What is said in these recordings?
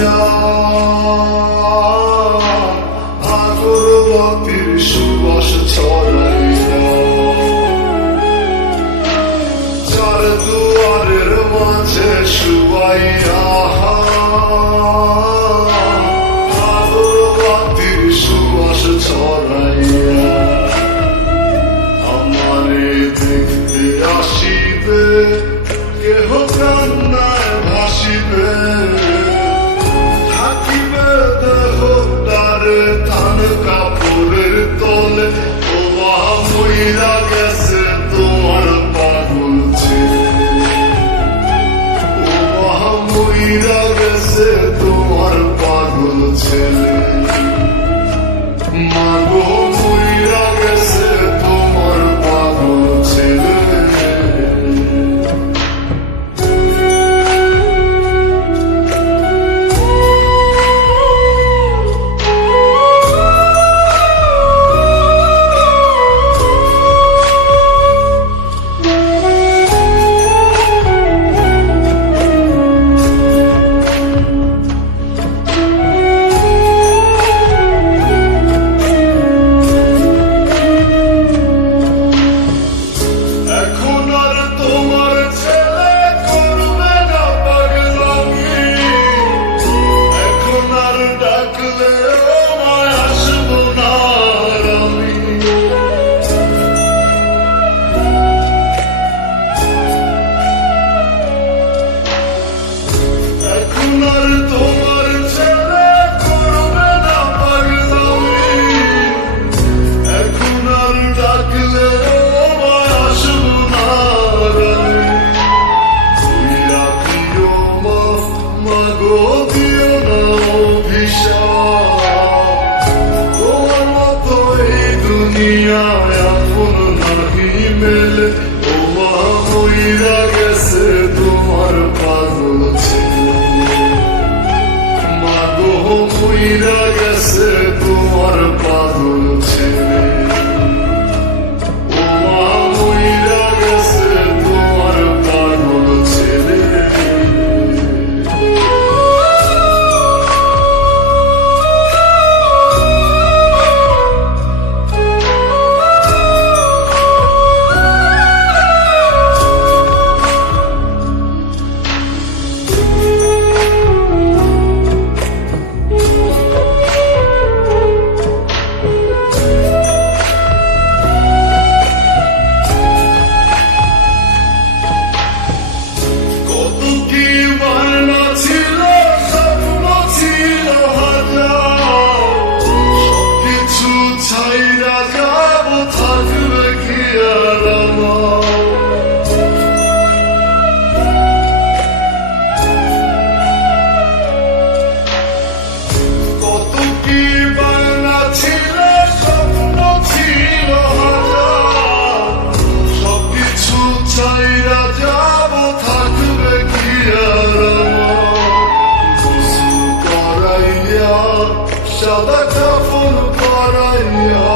ছড়াইয়া আগরবাতির সুবাস ছড়াইয়া চার দুয়ারের মাঝে শুয়াইয়া আগরবাতির সুবাস ছড়াইয়া আমারে দেখতে আসিবে কেহ কান্নায় ভাসিবে থাকিবে দেহ তারে ধান কাপড়ের তলে ও মইরা গেছে তোমার পাগল ছেলে ও মইরা গেছে তোমার পাগল ছেলে মাগো মইরা গেছে তোমার পাগল ছেলে তোমার পাগল ছেলে মাগো মইরা গেছে তোমার পাগল ছেলে ও মইরা গেছে তোমার পাগল ছেলে সাদা কাফন পরাইয়া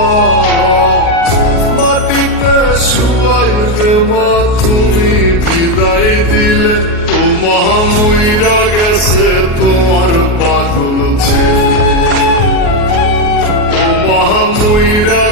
মাটিতে শুয়াইতে মা তুমি বিদায় দিলে ও মা মইরা গেছে তোমার পাগল ছেলে ও মা মইরা